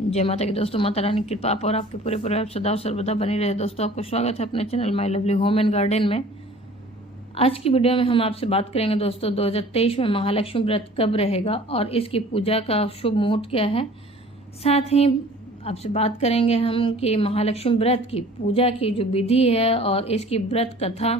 जय माता की दोस्तों, माता रानी की कृपा आप और आपके पूरे परिवार सदा और सर्वदा बनी रहे। दोस्तों, आपको स्वागत है अपने channel my lovely home and garden में। आज की वीडियो में हम आपसे बात करेंगे दोस्तों 2023 में महालक्ष्मी व्रत कब रहेगा और इसकी पूजा का शुभ मुहूर्त क्या है। साथ ही आपसे बात करेंगे हम कि महालक्ष्मी व्रत की पूजा की जो विधि है और इसकी व्रत कथा,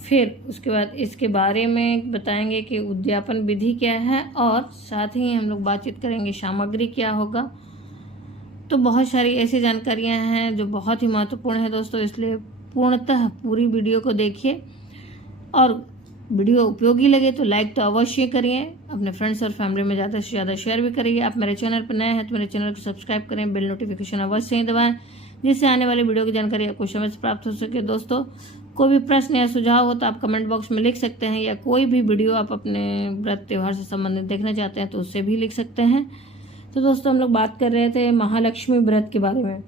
फिर उसके बाद इसके बारे में बताएंगे कि उद्यापन विधि क्या है और साथ ही हम लोग बातचीत करेंगे सामग्री क्या होगा। तो बहुत सारी ऐसी जानकारियां हैं जो बहुत ही महत्वपूर्ण है दोस्तों, इसलिए पूर्णतः पूरी वीडियो को देखिए और वीडियो उपयोगी लगे तो लाइक तो अवश्य करिए, अपने फ्रेंड्स और फैमिली में ज़्यादा से ज़्यादा शेयर भी करिए। आप मेरे चैनल पर नए हैं तो मेरे चैनल को सब्सक्राइब करें, बेल नोटिफिकेशन अवश्य ही दबाएं जिससे आने वाली वीडियो की जानकारी आपको समय से प्राप्त हो सके। दोस्तों, कोई भी प्रश्न या सुझाव हो तो आप कमेंट बॉक्स में लिख सकते हैं, या कोई भी वीडियो आप अपने व्रत त्यौहार से संबंधित देखना चाहते हैं तो उससे भी लिख सकते हैं। तो दोस्तों, हम लोग बात कर रहे थे महालक्ष्मी व्रत के बारे में।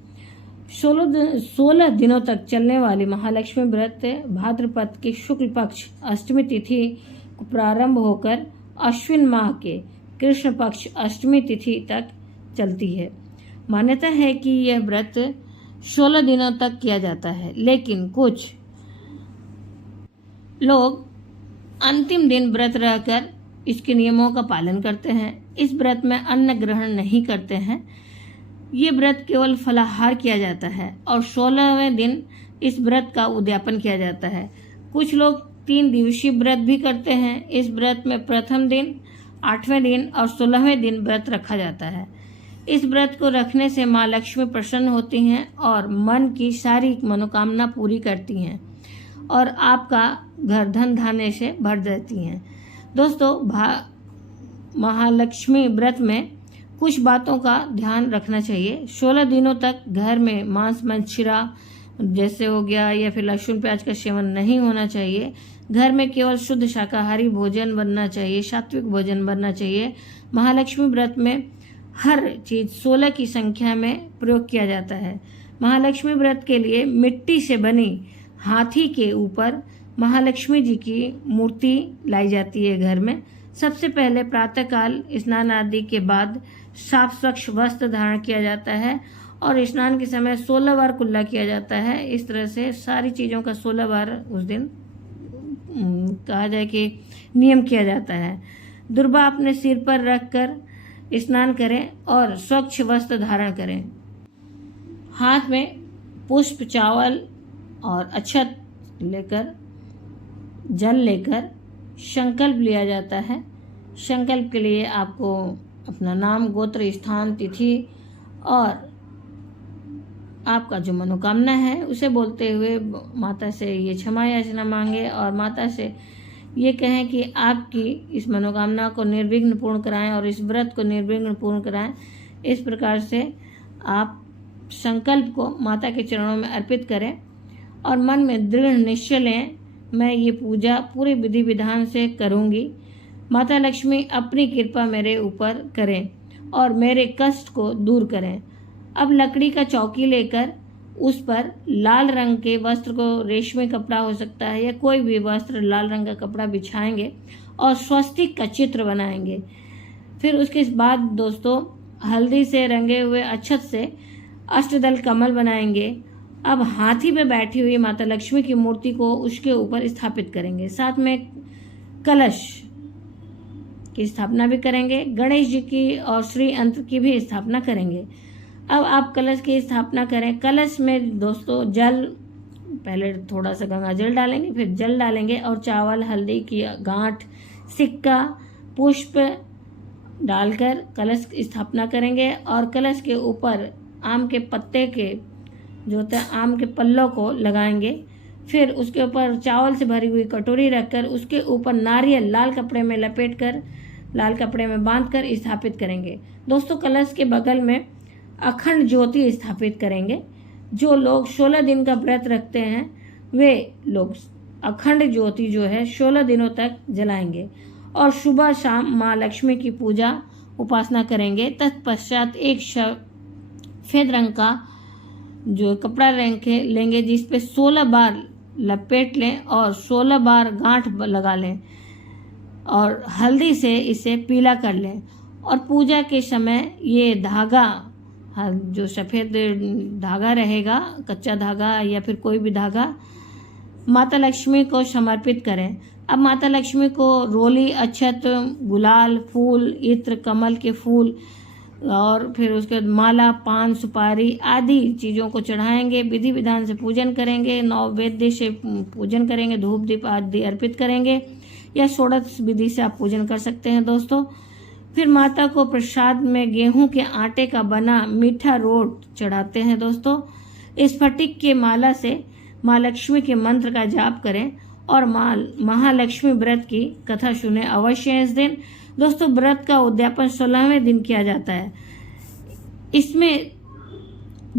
16 दिनों तक चलने वाली महालक्ष्मी व्रत भाद्रपद के शुक्ल पक्ष अष्टमी तिथि को प्रारंभ होकर अश्विन माह के कृष्ण पक्ष अष्टमी तिथि तक चलती है। मान्यता है कि यह व्रत 16 दिनों तक किया जाता है, लेकिन कुछ लोग अंतिम दिन व्रत रहकर इसके नियमों का पालन करते हैं। इस व्रत में अन्न ग्रहण नहीं करते हैं। ये व्रत केवल फलाहार किया जाता है और 16वें दिन इस व्रत का उद्यापन किया जाता है। कुछ लोग 3 दिवसीय व्रत भी करते हैं। इस व्रत में प्रथम दिन, 8वें दिन और 16वें दिन व्रत रखा जाता है। इस व्रत को रखने से माँ लक्ष्मी प्रसन्न होती हैं और मन की सारी मनोकामना पूरी करती हैं और आपका घर धन धान्य से भर देती हैं। दोस्तों, महालक्ष्मी व्रत में कुछ बातों का ध्यान रखना चाहिए। 16 दिनों तक घर में मांस मच्छरा जैसे हो गया या फिर लहसुन प्याज का सेवन नहीं होना चाहिए। घर में केवल शुद्ध शाकाहारी भोजन बनना चाहिए, सात्विक भोजन बनना चाहिए। महालक्ष्मी व्रत में हर चीज 16 की संख्या में प्रयोग किया जाता है। महालक्ष्मी व्रत के लिए मिट्टी से बनी हाथी के ऊपर महालक्ष्मी जी की मूर्ति लाई जाती है। घर में सबसे पहले प्रातःकाल स्नान आदि के बाद साफ स्वच्छ वस्त्र धारण किया जाता है और स्नान के समय 16 बार कुल्ला किया जाता है। इस तरह से सारी चीज़ों का 16 बार उस दिन कहा जाए कि नियम किया जाता है। दुर्वा अपने सिर पर रखकर स्नान करें और स्वच्छ वस्त्र धारण करें। हाथ में पुष्प, चावल और अक्षत लेकर, जल लेकर संकल्प लिया जाता है। संकल्प के लिए आपको अपना नाम, गोत्र, स्थान, तिथि और आपका जो मनोकामना है उसे बोलते हुए माता से ये क्षमा याचना मांगे और माता से ये कहें कि आपकी इस मनोकामना को निर्विघ्न पूर्ण कराएं और इस व्रत को निर्विघ्न पूर्ण कराएं। इस प्रकार से आप संकल्प को माता के चरणों में अर्पित करें और मन में दृढ़ निश्चय लें, मैं ये पूजा पूरे विधि विधान से करूंगी। माता लक्ष्मी अपनी कृपा मेरे ऊपर करें और मेरे कष्ट को दूर करें। अब लकड़ी का चौकी लेकर उस पर लाल रंग के वस्त्र को, रेशमी कपड़ा हो सकता है या कोई भी वस्त्र, लाल रंग का कपड़ा बिछाएंगे और स्वस्तिक का चित्र बनाएंगे। फिर उसके बाद दोस्तों, हल्दी से रंगे हुए अक्षत से अष्टदल कमल बनाएंगे। अब हाथी पे बैठी हुई माता लक्ष्मी की मूर्ति को उसके ऊपर स्थापित करेंगे। साथ में कलश की स्थापना भी करेंगे। गणेश जी की और श्री यंत्र की भी स्थापना करेंगे। अब आप कलश की स्थापना करें। कलश में दोस्तों जल, पहले थोड़ा सा गंगा जल डालेंगे, फिर जल डालेंगे और चावल, हल्दी की गांठ, सिक्का, पुष्प डालकर कलश की स्थापना करेंगे और कलश के ऊपर आम के पत्ते के जो होता है आम के पल्लों को लगाएंगे। फिर उसके ऊपर चावल से भरी हुई कटोरी रखकर उसके ऊपर नारियल लाल कपड़े में लपेटकर, लाल कपड़े में बांधकर स्थापित करेंगे। दोस्तों, कलश के बगल में अखंड ज्योति स्थापित करेंगे। जो लोग 16 दिन का व्रत रखते हैं वे लोग अखंड ज्योति जो है 16 दिनों तक जलाएंगे और सुबह शाम माँ लक्ष्मी की पूजा उपासना करेंगे। तत्पश्चात एक सफेद रंग का जो कपड़ा लेंगे जिस पे 16 बार लपेट लें और 16 बार गांठ लगा लें और हल्दी से इसे पीला कर लें और पूजा के समय ये धागा, जो सफ़ेद धागा रहेगा, कच्चा धागा या फिर कोई भी धागा, माता लक्ष्मी को समर्पित करें। अब माता लक्ष्मी को रोली, अक्षत, गुलाल, फूल, इत्र, कमल के फूल और फिर उसके बाद माला, पान, सुपारी आदि चीज़ों को चढ़ाएंगे। विधि विधान से पूजन करेंगे, नैवेद्य से पूजन करेंगे, धूप दीप आदि अर्पित करेंगे, या षोडश विधि से आप पूजन कर सकते हैं दोस्तों। फिर माता को प्रसाद में गेहूं के आटे का बना मीठा रोट चढ़ाते हैं दोस्तों। स्फटिक के माला से माँ लक्ष्मी के मंत्र का जाप करें और महालक्ष्मी व्रत की कथा सुने अवश्य इस दिन। दोस्तों, व्रत का उद्यापन 16वें दिन किया जाता है। इसमें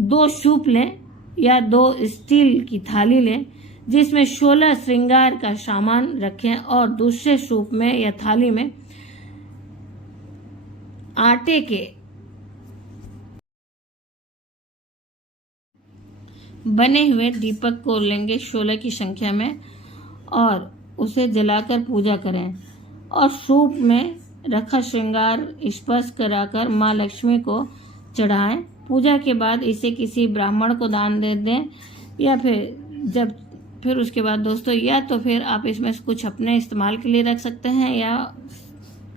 2 सूप लें या 2 स्टील की थाली लें जिसमें 16 श्रृंगार का सामान रखें और दूसरे सूप में या थाली में आटे के बने हुए दीपक को लेंगे 16 की संख्या में और उसे जलाकर पूजा करें और सूप में रखा श्रृंगार स्पर्श कराकर माँ लक्ष्मी को चढ़ाएं। पूजा के बाद इसे किसी ब्राह्मण को दान दे दें या फिर उसके बाद दोस्तों, या तो फिर आप इसमें से कुछ अपने इस्तेमाल के लिए रख सकते हैं या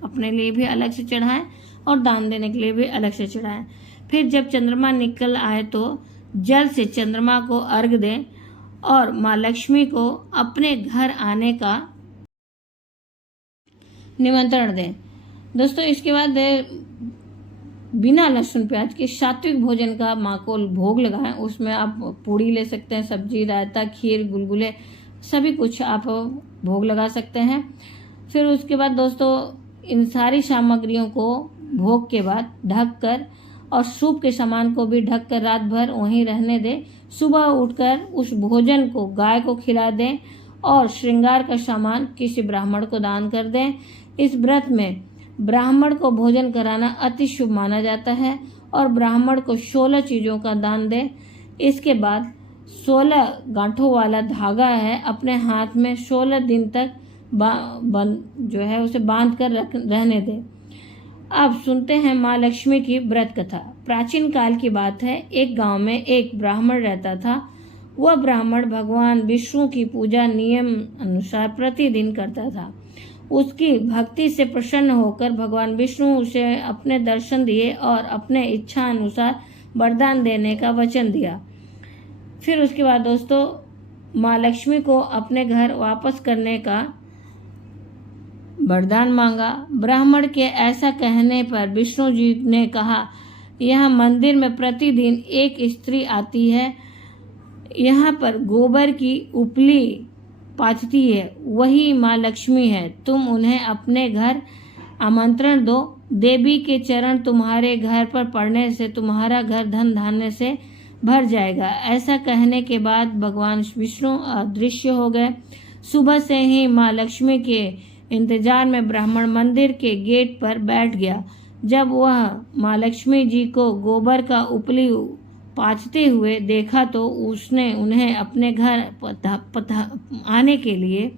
अपने लिए भी अलग से चढ़ाएं और दान देने के लिए भी अलग से चढ़ाएं। फिर जब चंद्रमा निकल आए तो जल से चंद्रमा को अर्घ दें और माँ लक्ष्मी को अपने घर आने का निमंत्रण दें। दोस्तों, इसके बाद बिना लहसुन प्याज के सात्विक भोजन का माँ को भोग लगाएं। उसमें आप पूड़ी ले सकते हैं, सब्जी, रायता, खीर, गुलगुले सभी कुछ आप भोग लगा सकते हैं। फिर उसके बाद दोस्तों, इन सारी सामग्रियों को भोग के बाद ढककर और सूप के सामान को भी ढककर रात भर वहीं रहने दें। सुबह उठकर उस भोजन को गाय को खिला दें और श्रृंगार का सामान किसी ब्राह्मण को दान कर दें। इस व्रत में ब्राह्मण को भोजन कराना अति शुभ माना जाता है और ब्राह्मण को 16 चीज़ों का दान दें। इसके बाद 16 गांठों वाला धागा है अपने हाथ में 16 दिन तक उसे बांध कर रहने दें। अब सुनते हैं माँ लक्ष्मी की व्रत कथा। प्राचीन काल की बात है, एक गांव में एक ब्राह्मण रहता था। वह ब्राह्मण भगवान विष्णु की पूजा नियम अनुसार प्रतिदिन करता था। उसकी भक्ति से प्रसन्न होकर भगवान विष्णु उसे अपने दर्शन दिए और अपने इच्छा अनुसार वरदान देने का वचन दिया। फिर उसके बाद दोस्तों, माँ लक्ष्मी को अपने घर वापस करने का वरदान मांगा। ब्राह्मण के ऐसा कहने पर विष्णु जी ने कहा, यह मंदिर में प्रतिदिन एक स्त्री आती है, यहाँ पर गोबर की उपली पाथती है, वही माँ लक्ष्मी है। तुम उन्हें अपने घर आमंत्रण दो। देवी के चरण तुम्हारे घर पर पड़ने से तुम्हारा घर धन धान्य से भर जाएगा। ऐसा कहने के बाद भगवान विष्णु अदृश्य हो गए। सुबह से ही माँ लक्ष्मी के इंतजार में ब्राह्मण मंदिर के गेट पर बैठ गया। जब वह माँ लक्ष्मी जी को गोबर का उपली पाथते हुए देखा तो उसने उन्हें अपने घर आने के लिए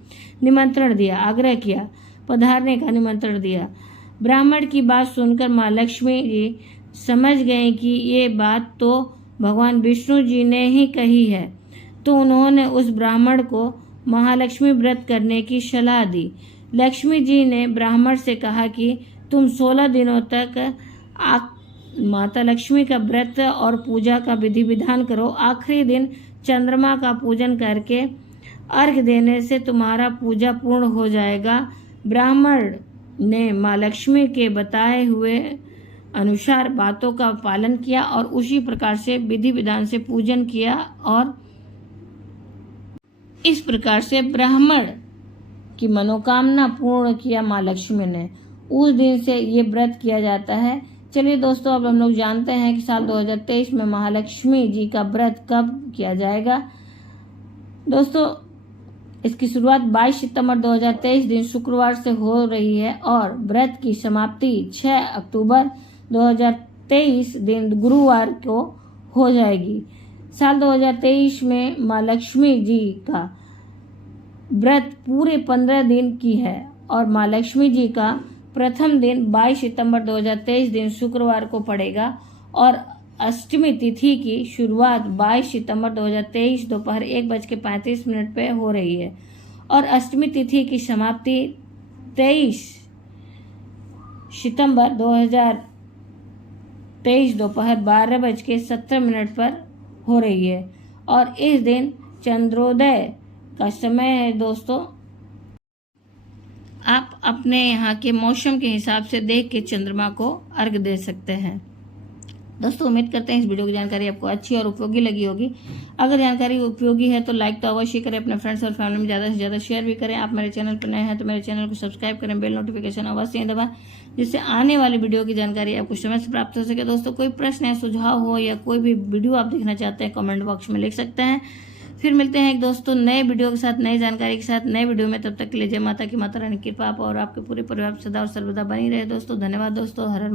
निमंत्रण दिया, आग्रह किया, पधारने का निमंत्रण दिया। ब्राह्मण की बात सुनकर माँ लक्ष्मी जी समझ गए कि ये बात तो भगवान विष्णु जी ने ही कही है, तो उन्होंने उस ब्राह्मण को महालक्ष्मी व्रत करने की सलाह दी। लक्ष्मी जी ने ब्राह्मण से कहा कि तुम 16 दिनों तक माता लक्ष्मी का व्रत और पूजा का विधि विधान करो। आखिरी दिन चंद्रमा का पूजन करके अर्घ देने से तुम्हारा पूजा पूर्ण हो जाएगा। ब्राह्मण ने माँ लक्ष्मी के बताए हुए अनुसार बातों का पालन किया और उसी प्रकार से विधि विधान से पूजन किया और इस प्रकार से ब्राह्मण की मनोकामना पूर्ण किया माँ लक्ष्मी ने। उस दिन से ये व्रत किया जाता है। चलिए दोस्तों, अब हम लोग जानते हैं कि साल 2023 में महालक्ष्मी जी का व्रत कब किया जाएगा। दोस्तों, इसकी शुरुआत 22 सितंबर 2023 दिन शुक्रवार से हो रही है और व्रत की समाप्ति 6 अक्टूबर 2023 दिन गुरुवार को हो जाएगी। साल 2023 में माँ लक्ष्मी जी का व्रत पूरे 15 दिन की है और माँ लक्ष्मी जी का प्रथम दिन 22 सितंबर 2023 दिन शुक्रवार को पड़ेगा और अष्टमी तिथि की शुरुआत 22 सितंबर 2023 दोपहर 1:35 पे हो रही है और अष्टमी तिथि की समाप्ति 23 सितंबर 2023 दोपहर 12:17 पर हो रही है और इस दिन चंद्रोदय का समय है। दोस्तों, आप अपने यहाँ के मौसम के हिसाब से देख के चंद्रमा को अर्घ दे सकते हैं। दोस्तों, उम्मीद करते हैं इस वीडियो की जानकारी आपको अच्छी और उपयोगी लगी होगी। अगर जानकारी उपयोगी है तो लाइक तो अवश्य करें, अपने फ्रेंड्स और फैमिली में ज़्यादा से ज़्यादा शेयर भी करें। आप मेरे चैनल पर नए हैं तो मेरे चैनल को सब्सक्राइब करें, बेल नोटिफिकेशन अवश्य दबाएं, जिससे आने वाली वीडियो की जानकारी आपको समय से प्राप्त हो सके। दोस्तों, कोई प्रश्न या सुझाव हो या कोई भी वीडियो आप देखना चाहते हैं, कमेंट बॉक्स में लिख सकते हैं। फिर मिलते हैं एक दोस्तों नए वीडियो के साथ, नई जानकारी के साथ, नए वीडियो में। तब तक के लिए जय माता की, माता रानी की कृपा आप और आपके पूरे परिवार सदा और सर्वदा बनी रहे। दोस्तों, धन्यवाद। दोस्तों, हर हर